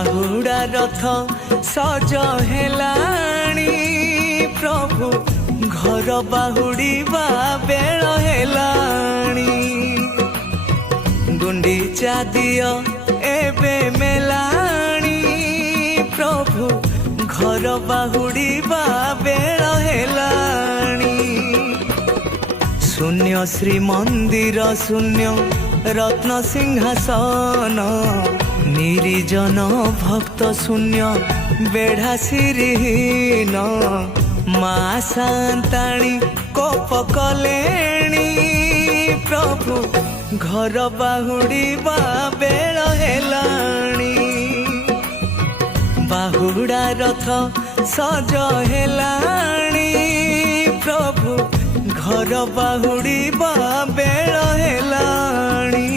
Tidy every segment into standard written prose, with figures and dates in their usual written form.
बाहुड़ा रथ सज हेलाणी प्रभु घर बाहुड़ीबा बेल हेलाणी गुंडीचा दियो एबे मेलाणी प्रभु घर बाहुड़ीबा बेल हेलाणी शून्य श्रीमंदिर शून्य रत्न सिंहासन निरीजन भक्त शून्य बेढ़ा सिरहीन माँ सांताणी कोप कलेणी प्रभु घर बाहुड़ीबा बेल हेलाणी बाहुड़ा रथ सज हेलाणी प्रभु घर बाहुड़ीबा बेल हेलाणी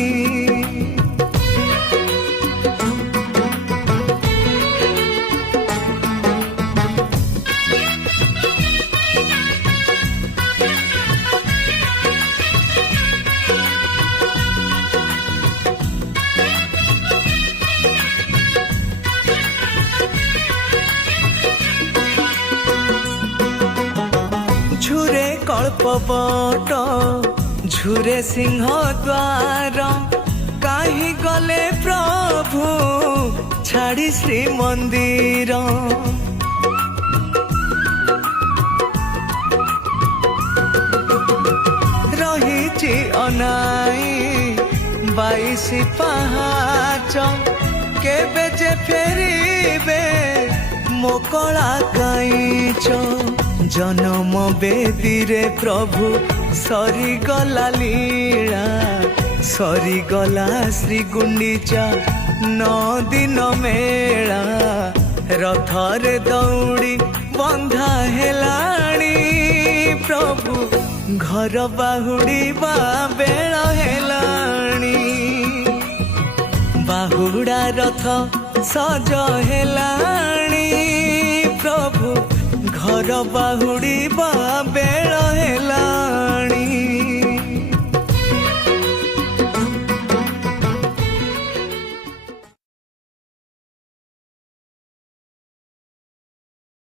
झुरे कल्पवट झुरे सिंह द्वार काहि गले प्रभु छाड़ी श्री मंदिर रही अनाई 22 पहाच केबे जे फेरिबे मोकला काईच जन्म बेदी रे प्रभु सरीगला लीला सरीगला श्री गुंडीचा 9 दिन मेला रथरे दौड़ी बंधा हेलाणी प्रभु घर बाहुड़ीबा बेल हेलाणी बाहुड़ा रथ सज हेलाणी प्रभु घर बाहुड़ीबा